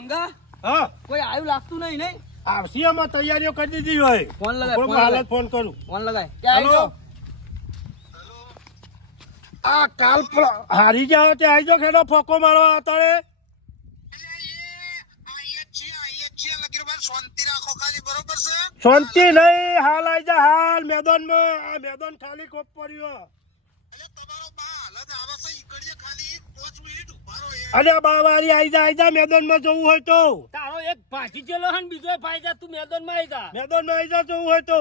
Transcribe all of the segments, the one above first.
મંગા હા કોઈ આયું લાગતું નહીં નહીં આવશી આમાં તૈયારીઓ કરી દીધી હોય ફોન લગાય હાલત ફોન કરું ફોન લગાય ક્યાં આવી જાઓ આ કાલ હારી જાવ તે આવી જાવ ખેડો ફોકો મારવા અત્યારે શાંતિ નહીં હાલ આવી જા હાલ મેદાનમાં આ મેદાન ખાલી કોપ પડ્યો અરે બાવારી આવી જા મેદાનમાં જવું હોય તો તારો એક ભાજી ચેલો હન બીજો ભાઈ જા તું મેદાનમાં આવી જા જવું હોય તો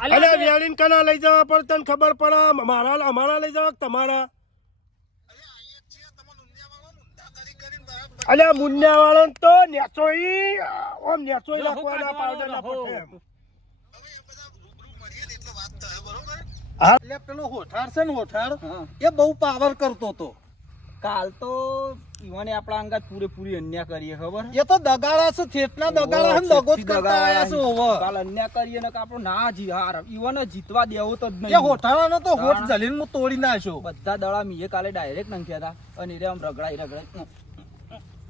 અલે વેળીન કના લઈ જવા પર તને ખબર પડે અમારા લઈ જવા તમારા અલે મુન્યા વાળો તો નેચોઈ ઓમ નેચોઈ રાખવાના પાવડર ના પઠે એટલે પેલો હોઠાર છે ને હોઠાર એ બહુ પાવર કરતો તો કાલ તો ઈવાને આપણા અંગાત પૂરેપૂરી અન્યાય કરીએ ખબર એ તો દગાડા છે થેટના દગાડા હન દગો જ કરતા આયા છે ઓવર કાલ અન્યાય કરીએ ને આપણો ના જી હાર ઈવાને જીતવા દેવો તો જ એ નહીં હોઠારાનો તો હોઠ જલીન હું તોડી નાખ્યો બધા દડા મીએ કાલે ડાયરેક્ટ નાખ્યા હતા અને આમ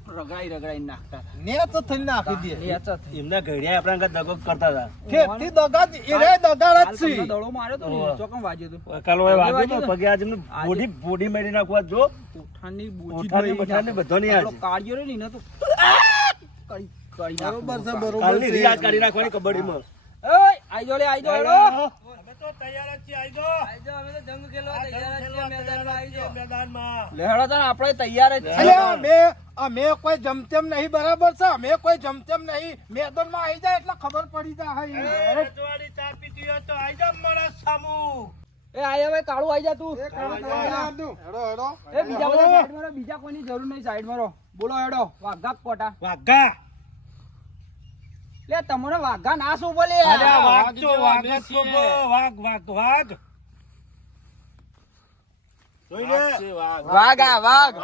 રગડાઈ નાખતા હતા નેચ થઈને નાખી દે નેચ થઈ એમના ઘડિયા આપણા અંગત દગો કરતા હતા થેટથી દગા જ એ રે દગાડા જ છે દડો માર્યો તો ને ચોકમ વાગ્યો તો કાલો વાગ્યો પગે આજે બોડી મારી નાખવા જો ઉઠાણની બોજી ઉઠાણની બઠાણની બધો નહીં આજે કાઢ્યો રે ને તો કરી બરોબર છે બરોબર કાલની છે રિયાઝ કરી નાખવાની કબડ્ડીમાં ઓય આઈ જો લે આઈ જો હેડો અમે તો તૈયાર જ છીએ આવી આઈ જો અમે તો જંગ ખેલવા તૈયાર જ છીએ મેદાનમાં આઈ જો મેદાનમાં લે હેડો તને આપણે તૈયાર જ છીએ અલ્યા અમે કોઈ જમતેમ નહીં બરાબર છે અમે કોઈ જમતેમ નહીં મેદાનમાં આવી જાય એટલે ખબર પડી જાય રજવાડી ચા પીતી હોય તો આવી જા મારા સામુ એ આય હવે કાળું આઈ જા તું હેડો એ બીજા બધા સાઈડ મારો બીજા કોઈની જરૂર નહીં સાઈડ મારો બોલો હેડો વાઘા કોટા વાઘા લે તમને વાઘા ના શું બોલે અરે વાઘ તો વાઘ જ તો ગો. વાઘ જોઈ લે વાઘા વાઘ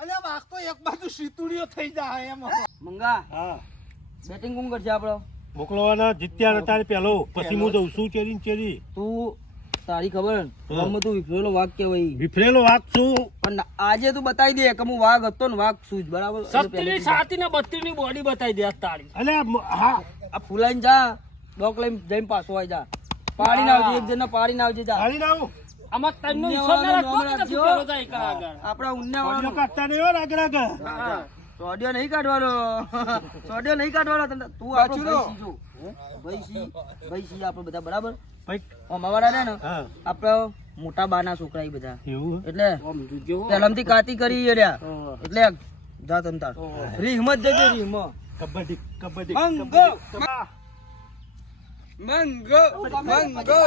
અલ્યા વાઘ તો એક બાજુ સીતુડીઓ થઈ જાય એમ મંગા હા બેટિંગ કોણ કરશે આપણો મોકલવાના જીત્યા નતા પેલો પછી હું જઉં છું ચેરી તું તારી ખબર ગમે તું વિફરેલો વાઘ કેવાય વિફરેલો વાઘ છું પણ આજે તું બતાવી દે કે હું વાઘ હતો ને વાઘ છું જ બરાબર 37 ને 32 ની બોડી બતાવી દે તારી અલે હા આ ફૂલાઈને જા ડોક લઈને જઈને પાછો આવી જા પાડી ના આવજે એક જણ પાડી ના આવજે જા હાલી નાવ આમાં તન્નો હિસાબ ના રાખતો ને તું પેલો જાય કર આગળ આપડા ઉન્ના ઓડિયો વાળો કાઢતા નહીં હો રાગરાગ સોડિયો નહીં કાઢવાનો સોડિયો નહીં કાઢવાનો તું આપણો ભાઈ સી આપણે બધા બરાબર ભાઈ અમાવાળા ને હા આપડે મોટા બાના છોકરા ઈ બધા એવું એટલે પેલામથી કાતી કરી રહ્યા એટલે જા તમ તાર રીહમત જજે રીહમ કબડ્ડી મંગો મંગો મંગો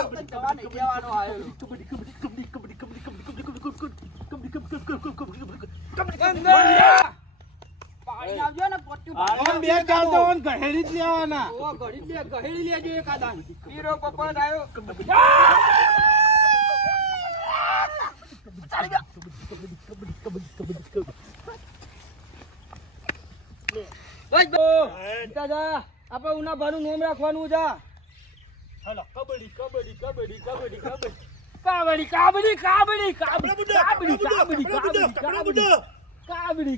પાણી આવજો ને પોટ્યું બે ચાલતો હોય ને ગહેડી જ લેવાના ઓ ગહેડી લેજો એકાદા હીરો પપ્પા આવ્યો આપડે ઉના ભાનું નામ રાખવાનું છે હાલો કબડ્ડી કાબડી કાબડી કાબડી કાબડી કાબડી કાબડી કાબડી કાબડી કાબડી કાબડી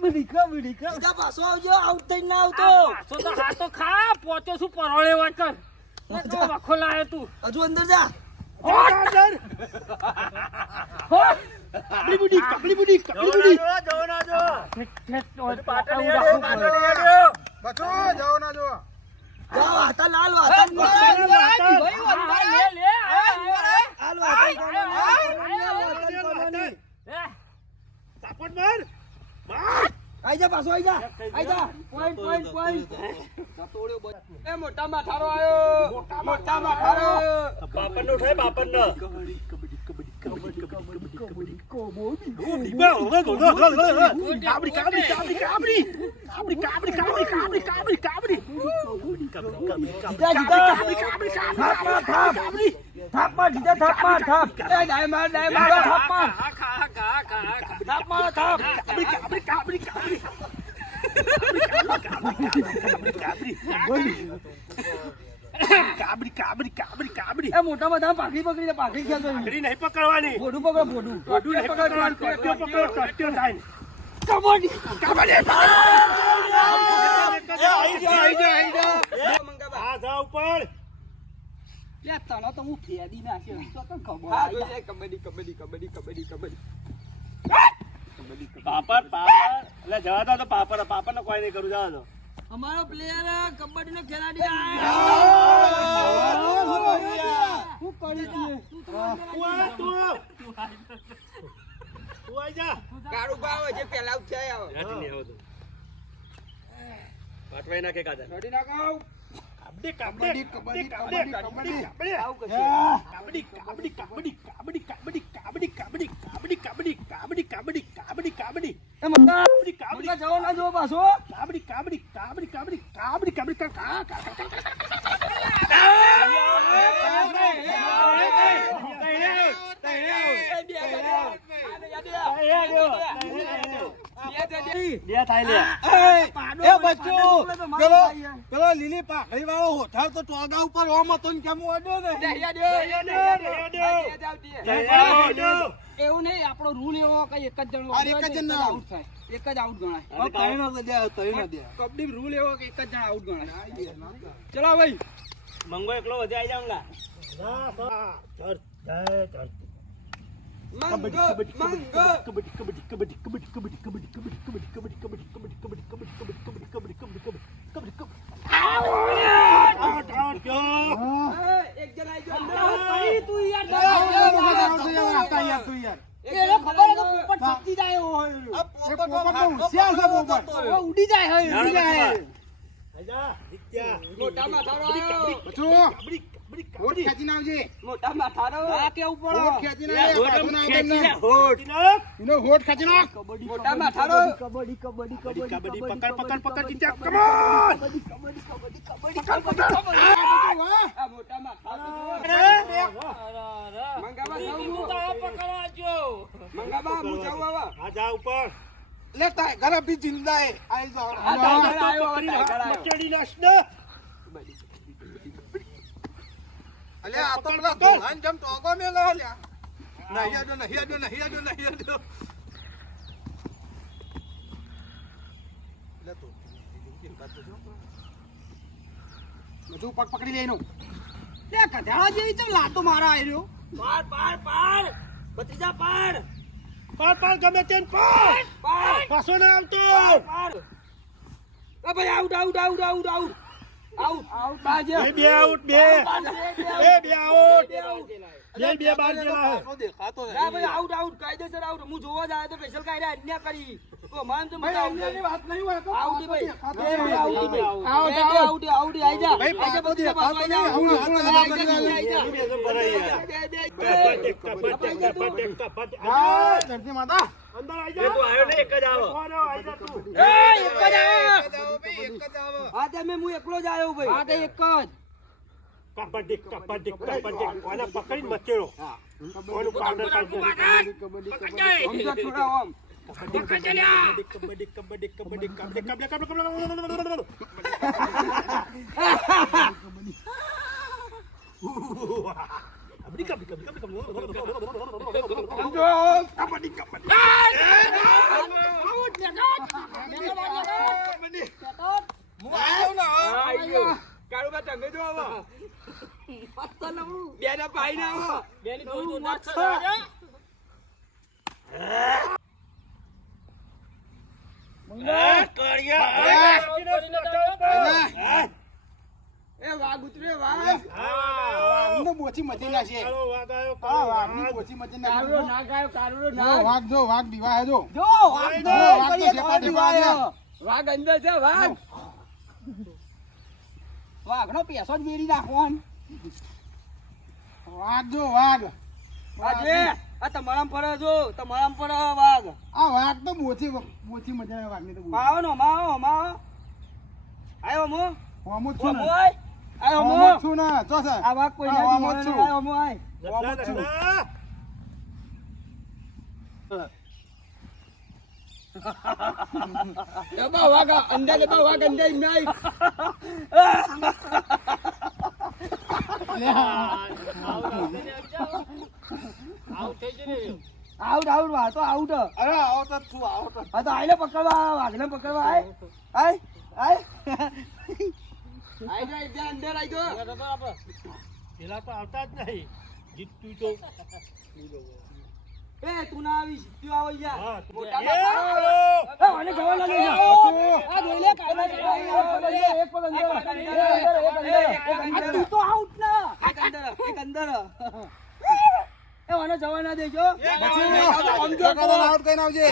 કાબડી કાબડી પાછો આવજો આઉટ થઈ ના આવતો પાછો તો હાથો ખા પોચો શું પરોળે વાત કર તો વખો લાયો તું હજુ અંદર જા કબડી બુડી વાતા લાલ વાતા તાપટ માર આઈ જા પાછો આઈ જા પોઈન્ટ એ મોટા માઠારો આયો મોટા માઠારો બાપનનો ઉઠાય બાપનનો થાપ કાબડી એ મોટા બધા પાઘડી પકડી દે, પાઘડી ખેંચો. નહીં પકડવાની ભોડું પકડો, ભોડું. ટોટું નહીં પકડવાનું ટોટ્યો પકડો ટોટ્યો થાય ને. કબડ્ડી. મંગાબા. આ જા ઉપર લે તને તો હું ફેદી નાખ્યો. તો તને ખબર. હા, જોઈએ. કબડ્ડી, કબડ્ડી, કબડ્ડી, કબડ્ડી, કબડ્ડી. પાપડ એટલે જવા દો તો પાપડ ને કોઈ નહીં કરું જવા દો. અમારો પ્લેયર કબડ્ડી નો ખેલાડી હું કરી દે. તું આઈ જા કાળુ ભાવ જે પેલા આઉટ થયા આવે. નહીં આવો તો પાટવાઈ નાખે કાદા રડી નાખાવ. કાબડી કબડ્ડી, કાબડી કબડ્ડી, કાબડી કબડ્ડી. આવું કરશે. કાબડી કાબડી કાબડી કાબડી કાબડી કાબડી કાબડી કાબડી કાબડી કાબડી કાબડી કાબડી કાબડી એ મંગા, કાબડી કાબડી મંગા જવો ના જવો પાછો. કાબડી કાબડી કાબડી કાબડી કાબડી કાબડી પેલો લીલી પાઘડી વાળો હોઠાર તો ટોગા ઉપર ઓમ હતો ને કેમ વાડ્યો ને એવું નહીં, આપણો રૂલ એવો કઈ એક જ જણ એક જ જણ આઉટ થાય, એક જ આઉટ ગણાય. કબડ્ડી રૂલ એવો કે એક જ જણ આઉટ ગણાય. ચલો ભાઈ, મંગો એકલો વધે આવી જાવ લા. એક જણ આવી જાવ. તું યાર એને ખબર છે કે પોપટ સચ્ચી જાય ઉડી જાય હે, ઉડી જાય. મોટા માથારો મોટા માથારો આ કેવું પડો. મોટા માથારો કબડ્ડી, કબડ્ડી, કબડ્ડી, આ મોટા માથારો મંગાબા જાઉં હું. મંગાબા હું જાઉં હવે. આ જા ઉપર લેતા ઘરે બી જિંદા હે આઈ જાઓ આ ટાઈગર આવ્યો, હવે ટાઈગર આવ્યો. મચેડી નાખ ને અલે આ તો પેલા ધોળાન જેમ ટોગો મેલો લ્યા નહીં આડો નહીં આડો નહીં આડો નહીં આડો લે તો બધું પગ પકડી લે એનું લે કઢાળા જેવી તો લાતો મારા આયરો. પાર પાર પાર ભત્રીજા પાર પાર ગમે તેન પાર પાર પાછો ના આવતો પાર. એ ભાઈ out, out, out, out, out, out, out. બાજે બે આઉટ બે આઉટ બે બાર જણા હે દેખાતો ના ભાઈ આઉટ, આઉટ, કાયદેસર આઉટ. હું જોવા જાય તો સ્પેશિયલ કાયદા અન્યાય કરી. તો માન તો મને આઉટ ભાઈ વાત નહીં હોય તો આઉટ ભાઈ. દેખાતો બે નહીં. આઉટ ભાઈ. આઉટ, આઉટ, આઉટ, આઈ જા. ભાઈ આઈ જા, પાછો બધા પાછો આઈ જા. દેખાતો નહીં. આઈ જા, આઈ જા. હા ધરતી માતા અંદર આઈ જા તું આવ્યો ને એક જ આવો આઈ જા તું એ એક જ આવો. ભાઈ એક જ આવો હા તમે હું એકલો જ આવ્યો ભાઈ. હા તે એક જ. કબડ્ડી કોને પકડીને મચેડો કોનું પાવડર કાઢી સમજો છોડા ઓમ. કાળુબા ટંગે જો આવો. બેના પાઈ ના આવો. બેની થોડી ના છોડા. એ વાઘ ઉતરે વાઘ. નો મોચી મચી નાખે હા વાઘની મોચી મચી કાળુડો નાખે ના ગાયો, કાળુડો જો ના. વાઘ જો વાઘ દીવા હે જો જો વાઘ જો, વાઘ તો કઈ શેપા વાઘ દીવા દીવાયો. વાઘ અંદર છે વાઘ. વાઘનો પેસો જ વેરી નાખવાનો. વાઘ જો વાઘ આજે આ તમારામ ફરે જો, તમારામ ફરે વાઘ. આ વાઘ તો મોચી મજા આવે વાઘની તો માવો નો માવો માવો. આયો મો હોમો છું ને મોય. આયો હોમો મો. છું ને જો સર આ વાઘ કોઈ હા, ના હોમો દીવાનો છું. આયો મો આય. દબા વાગા અંદર દબા વાગ અંદર નહીં આઉટ આઉટ વા તો આઉટ અરે આવો તો શું આવો તો હા તો આઈને પકડવા વાઘને પકડવા આય આય આય આઈ જાય ત્યાં અંદર આઈ ગયો પેલા તો આવતા જ નહીં જીતું તો એ તું ના આવી જીત્યો આવો યાર હા મોટા એ, બાપા એ મને જવા લાગે આ જોઈ લે કાઈ એક પગ અંદર તું તો આઉટ ના એક અંદર એ મને જવા ના દેજો આઉટ કઈને આવજે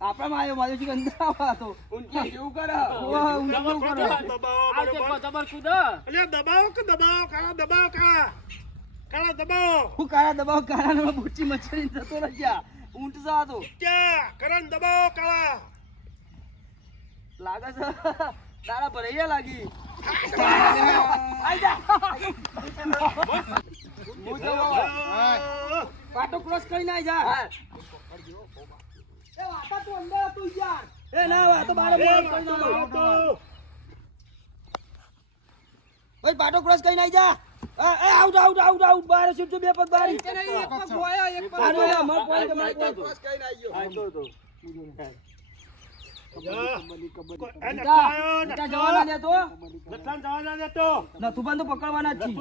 આપણા માં આવ્યો મારો છે અંદર આવા તો ઊંચી જેવું કરે ઊંચું કરે જબર કૂદ અલ્યા દબાવો કે દબાવો કાળા દબાવો હું કાળા દબાવ કાળા બુચ્ચી મચ્છરી થતો રહ્યા ઊંટ જા તો ક્યાં કરણ દબાવો કાળા લાગે છે તારા ભરૈયા લાગી આઈ જા પાટો ક્રોસ કરીને આઈ જા એ વાતા તું અંદર તું યાર એ ના વા તો બારે બોલ કરીને આવ ભાઈ પાટો ક્રોસ કરીને આઈ જા એ આઉટ આઉટ આઉટ આઉટ બારે શૂટ બે પગ બારી કે નહીં એક પગ ગોયો એક પગ ગોયો મર પોઈન્ટ મર પોઈન્ટ ક્રોસ કરીને આઈ ગયો જવાના દે તો નથુ બંધ પકડવાના જ છી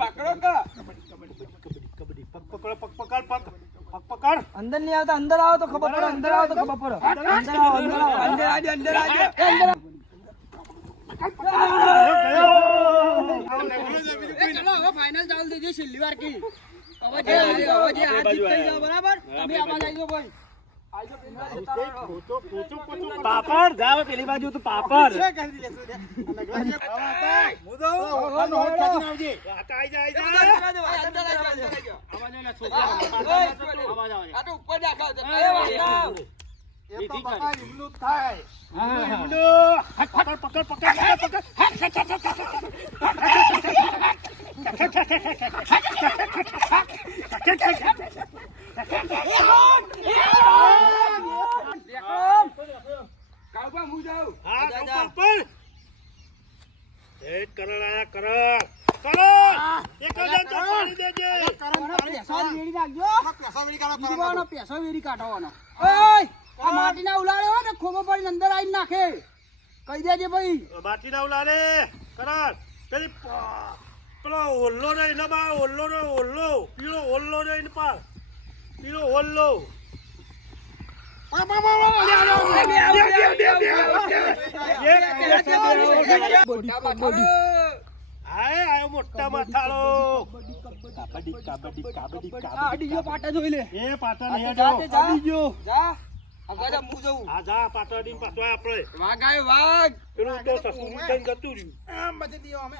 પકડો કા અંદર નહીં આવતા અંદર આવો તો ખબર પડે અંદર આવો તો ખબર પડે અંદર આવો અંદર આજો અંદર આજો ચલો હવે ફાઇનલ ચાલ દીધી છેલ્લી વાર કી હવે જે હાથ જીત થઈ જાવ બરાબર તમે આવાજ આવજો ભાઈ પાપડ જાવ પેલી બાજુ તો પાપડ માટીના ઉલાડે હોય ને ખોબો પડી અંદર આવીને નાખે કહી દેજે ભાઈ માટી ના ઉલાડે કરણ પેલી પેલો ઓલ્લો ને એના ઓલ્લો નો ઓલ્લો પીળો ઓલ્લો ને એના પર પીળો ઓલ્લો મોટા માથાળો પાટા જોઈ લે એ પાટા નહીં જા અગા હું જઉં આ જા પાટા દી પાછો આપણે વાઘ આવ્યો વાઘ પેલું તો સસુરી થઈને જતું રહ્યું આમ બધી દીઓ અમે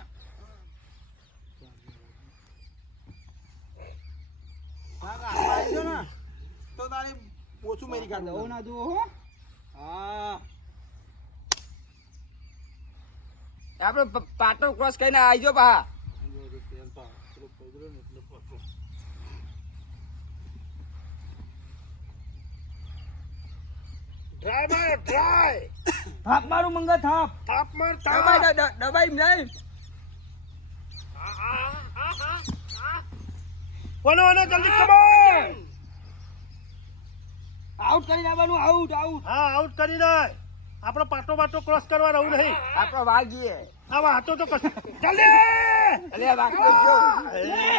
તો તારે ઓછું મેરી કાઢ દો ના દો હો હા આપણે પાટો ક્રોસ કરીને આવજો પા ડ્રાય માર ડ્રાય થાપ મારું મંગા થાપ થાપ માર દબાઈ નહીં બોલો જલ્દી કમાન આઉટ કરી નાખવાનું આઉટ આઉટ હા આઉટ કરી નાય આપણો પાટો બાટો ક્રોસ કરવા રહું નહીં આપણો વાગીએ આ વાતો તો કસ જલ્દી અલે વાગ તો જો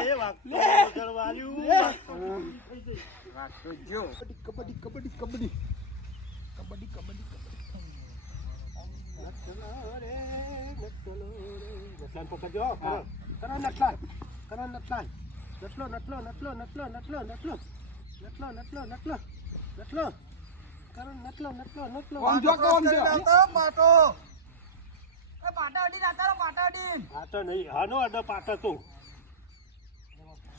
એ વાતો જરવાલ્યું વાગ તો જો કબડ્ડી કબડ્ડી કબડ્ડી કબડ્ડી કબડ્ડી નટલાન પકડજો કરો નટલાન નટલો નટલો નટલો નટલો નટલો નટલો નટલો નટલો નટલો નટલો કરો નટલો નટલો નટલો ઓમ જો પાટો એ પાટા અડી નાખો પાટા અડી પાટો નહીં હાનો અડો પાટો તું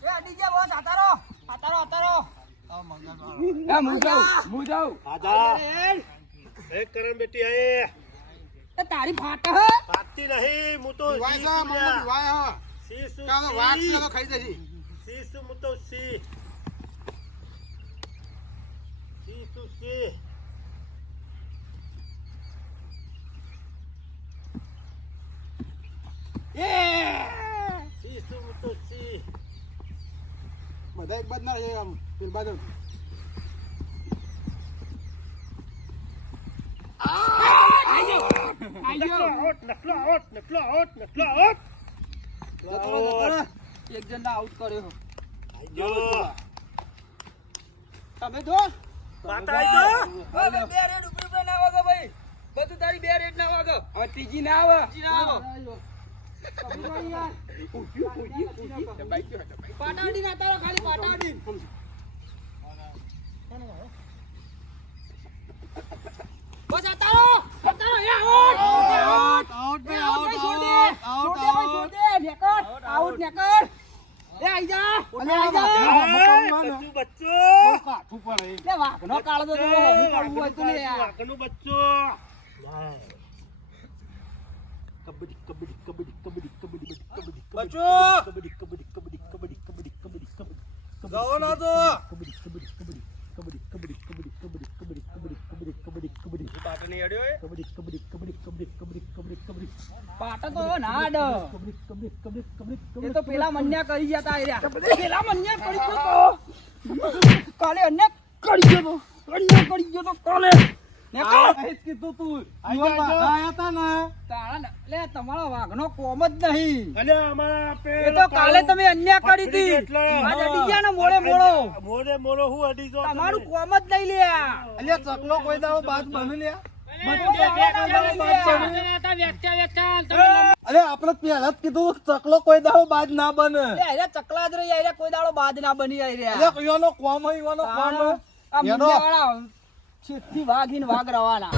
એ અડી ગયા બોસ આતારો આતારો એ હું જાઉં આજા એક કરમ બેટી આય એ તારી ફાટા હે પાતી નહીં હું તો વિવાય છે મમ્મા વિવાય હા સી શું કાં તો વાત છે તો ખાઈ જશે. સી શું હું તો સી શું સી સી શું હું તો સી બધા એક બાદ ના રહે આમ પેલી બાજુ. એક જણ આઉટ કર્યો તમે જો હવે બે રેડ ઉપર ઉપર ના વાગો ભાઈ બધું તારી બે રેડ ના વાગો હવે ત્રીજી ના આવે પાટાડી ના તારો ખાલી પાટાડી બસ અતારો એ આઉટ આઉટ આઉટ નેકર એ આઈ જા અને આઈ જા બચ્ચું બચ્ચો કાઠું પડે. લે વાઘનો કાળો તો હું કરવું હોય તો લે યાર વાઘનું બચ્ચો કબડ્ડી કબડ્ડી કબડ્ડી કબડ્ડી કબડ્ડી કબડ્ડી બચ્ચો! કબડ્ડી કબડ્ડી કબડ્ડી કબડ્ડી કબડ્ડી કબડ્ડી કબડ્ડી જાઓ ના તો. કબડ્ડી કબડ્ડી કબડ્ડી કબડ્ડી કબડ્ડી કબડ્ડી કબડ્ડી કબડ્ડી કબડ્ડી કબડ્ડી કબડ્ડી પાટણ હેડ્યો એ. કબડ્ડી કબડ્ડી કબડ્ડી કબડ્ડી કબડ્ડી કબડ્ડી કબડ્ડી પાટો તો ના આડ કબડ્ડી કબડ્ડી કબડ્ડી કબડ્ડી એ તો પેલા મન્યા કરી જતા આર્યા પેલા મન્યા કરી ગયો તો કાલે અન્ય કરી ગયો તો અન્ય કરી ગયો તો કાલે નેકર એ જ કીધું તું. ઈવન વાઘા આયા તા ને. તારા લે તમારો વાઘનો કોમ જ નહીં અને અમારા એ તો કાલે તમે અન્ય કરી હતી આજે ડીજા ને મોળે મોળો મોરે મોરો હું અડી ગયો તમારું કોમ જ નહીં લ્યા અલ્યા ચકલો કોઈ દાડો બાજ બની લ્યા. અરે આપણે પહેલા જ કીધું ચકલો કોઈ દાડો બાજ ના બને. ચકલા જ રહી આર્યા કોઈ દાડો બાદ ના બની આર્યા અલ્યા ઈવાનો કોમ હે, ઈવાનો કોમ હે. આ મુંડિયાવાળા છેકથી વાઘ રવાના